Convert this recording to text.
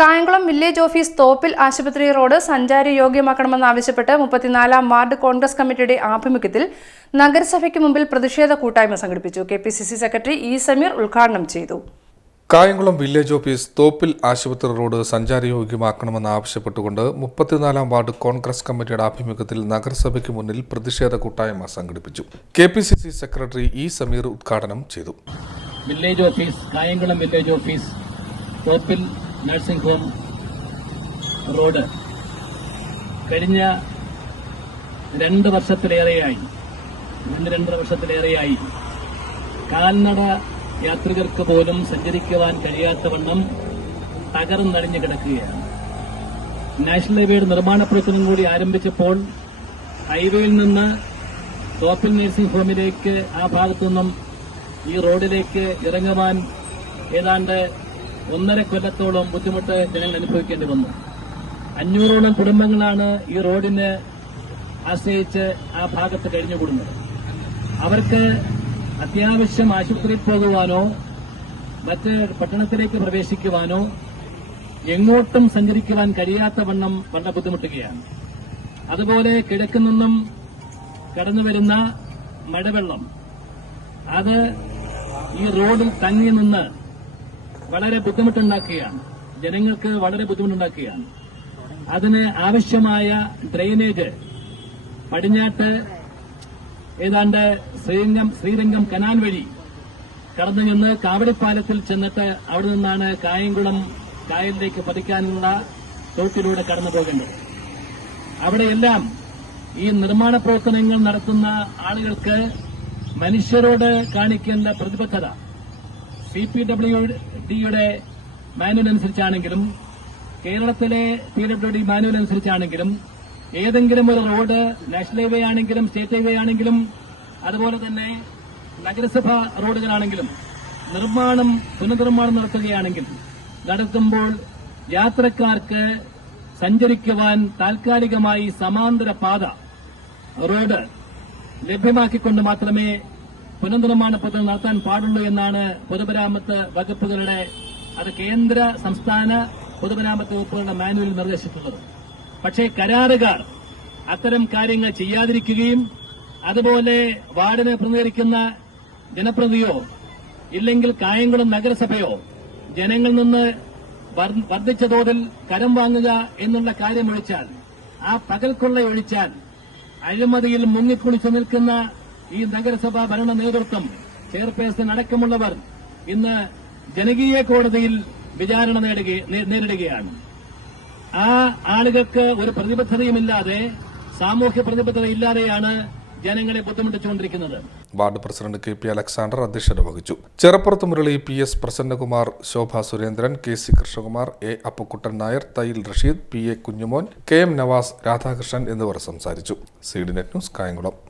Kayamkulam village office Thoppil ആശുപത്രി road സഞ്ചാരി യോഗ്യമാക്കണമെന്നാവശ്യപ്പെട്ട് മുപ്പത്തിനാലാം വാർഡ് കോൺഗ്രസ് കമ്മിറ്റിയുടെ ആഭിമുഖ്യത്തിൽ നഗരസഭയ്ക്ക് മുമ്പിൽ പ്രതിഷേധ കൂട്ടായ്മ സംഘടിപ്പിച്ചു. K P C C secretary E Sameer ഉദ്ഘാടനം ചെയ്തു. കായംകുളം വില്ലേജ് ഓഫീസ് തോപ്പിൽ ആശുപത്രി റോഡ് സഞ്ചാരയോഗ്യമാക്കണമെന്ന് ആവശ്യപ്പെട്ടുകൊണ്ട് മുപ്പത്തിനാലാം വാർഡ് കോൺഗ്രസ് കമ്മിറ്റിയുടെ ആഭിമുഖ്യത്തിൽ നഗരസഭയ്ക്ക് മുന്നിൽ പ്രതിഷേധ കൂട്ടായ്മ സംഘടിപ്പിച്ചു. K P C C secretary E Sameer ഉദ്ഘാടനം ചെയ്തു. Village office Kayamkulam village office Thoppil nursing home road. കഴിഞ്ഞ രണ്ട് വർഷത്തിലേറെയായി. രണ്ട് രണ്ടര വർഷത്തിലേറെയായി. കാൽനട യാത്രികർക്ക് പോലും സഞ്ചരിക്കുവാൻ കഴിയാത്തവണ്ണം തകർന്നടിഞ്ഞു കിടക്കുകയാണ്. നാഷണൽ ഹൈവേയുടെ നിർമ്മാണ പ്രവർത്തനം കൂടി ആരംഭിച്ചപ്പോൾ ഹൈവേയിൽ നിന്ന് തോപ്പിൽ നഴ്സിംഗ് ഹോമിലേക്ക് ആ ഭാഗത്തു നിന്നും ഈ റോഡിലേക്ക് ഇറങ്ങുവാൻ ഏതാണ്ട് ഒന്നര കൊല്ലത്തോളം ബുദ്ധിമുട്ട് ജനങ്ങൾ അനുഭവിക്കേണ്ടി വന്നു. അഞ്ഞൂറോളം കുടുംബങ്ങളാണ് ഈ റോഡിനെ ആശ്രയിച്ച് ആ ഭാഗത്ത് കഴിഞ്ഞുകൂടുന്നത്. അവർക്ക് അത്യാവശ്യം ആശുപത്രിയിൽ പോകുവാനോ മറ്റ് പട്ടണത്തിലേക്ക് പ്രവേശിക്കുവാനോ എങ്ങോട്ടും സഞ്ചരിക്കുവാൻ കഴിയാത്ത വണ്ണം വളരെ ബുദ്ധിമുട്ടുകയാണ്. അതുപോലെ കിഴക്ക് നിന്നും കടന്നുവരുന്ന മഴവെള്ളം അത് ഈ റോഡിൽ തങ്ങി നിന്ന് വളരെ ബുദ്ധിമുട്ടുണ്ടാക്കുകയാണ്. ജനങ്ങൾക്ക് വളരെ ബുദ്ധിമുട്ടുണ്ടാക്കുകയാണ്. അതിന് ആവശ്യമായ ഡ്രെയിനേജ് പടിഞ്ഞാട്ട് ഏതാണ്ട് ശ്രീരംഗം ശ്രീരംഗം കനാൽ വഴി കടന്നു ചെന്ന് കാവടിപ്പാലത്തിൽ ചെന്നിട്ട് അവിടെ നിന്നാണ് കായംകുളം കായലിലേക്ക് പതിക്കാനുള്ള തോട്ടിലൂടെ കടന്നു പോകേണ്ടത് അവിടെയെല്ലാം ഈ നിർമ്മാണ പ്രവർത്തനങ്ങൾ നടത്തുന്ന ആളുകൾക്ക് മനുഷ്യരോട് കാണിക്കേണ്ട പ്രതിബദ്ധത. സി പി ഡബ്ല്യു ഡിയുടെ മാനുവൽ അനുസരിച്ചാണെങ്കിലും കേരളത്തിലെ പി ഡബ്ല്യു ഡി മാനുവൽ അനുസരിച്ചാണെങ്കിലും ഏതെങ്കിലും ഒരു റോഡ് നാഷണൽ ഹൈവേ ആണെങ്കിലും സ്റ്റേറ്റ് ഹൈവേ ആണെങ്കിലും അതുപോലെ തന്നെ നഗരസഭ റോഡുകളാണെങ്കിലും നിർമ്മാണം പുനർനിർമ്മാണം നടത്തുകയാണെങ്കിൽ നടത്തുമ്പോൾ യാത്രക്കാർക്ക് സഞ്ചരിക്കുവാൻ താൽക്കാലികമായി സമാന്തര പാത റോഡ് ലഭ്യമാക്കിക്കൊണ്ട് മാത്രമേ പുനർനിർമ്മാണ പദ്ധതി നടത്താൻ പാടുള്ളൂ എന്നാണ് പൊതുമരാമത്ത് വകുപ്പുകളുടെ അത് കേന്ദ്ര സംസ്ഥാന പൊതുമരാമത്ത് വകുപ്പുകളുടെ മാനുവൽ നിർദ്ദേശിച്ചിട്ടുള്ളത്. പക്ഷേ കരാറുകാർ അത്തരം കാര്യങ്ങൾ ചെയ്യാതിരിക്കുകയും അതുപോലെ വാർഡിനെ പ്രതിനിധീകരിക്കുന്ന ജനപ്രതിയോ ഇല്ലെങ്കിൽ കായംകുളം നഗരസഭയോ ജനങ്ങളിൽ നിന്ന് വർ- വർദ്ധിച്ച തോതിൽ കരം വാങ്ങുക എന്നുള്ള കാര്യം ഒഴിച്ചാൽ ആ പകൽക്കൊള്ള ഒഴിച്ചാൽ അഴിമതിയിൽ മുങ്ങിക്കുളിച്ചു നിൽക്കുന്ന ഈ നഗരസഭാ ഭരണ നേതൃത്വം ചെയർപേഴ്സൺ അടക്കമുള്ളവർ ഇന്ന് ജനകീയ കോടതിയിൽ വിചാരണ നേരിടുകയാണ്. ആ ആളുകൾക്ക് ഒരു പ്രതിബദ്ധതയുമില്ലാതെ സാമൂഹ്യ പ്രതിബദ്ധത ഇല്ലാതെയാണ് ജനങ്ങളെ ബുദ്ധിമുട്ടിച്ചുകൊണ്ടിരിക്കുന്നത്. Ward president K P Alexander അധ്യക്ഷത വഹിച്ചു. Cheruppurathu Murali P S Prasannakumar Shobha Surendran K C Krishnakumar A Appukuttan Nair Thayyil Rasheed P A Kunjumon K M Navas Radhakrishnan എന്നിവർ സംസാരിച്ചു. C net news Kayamkulam.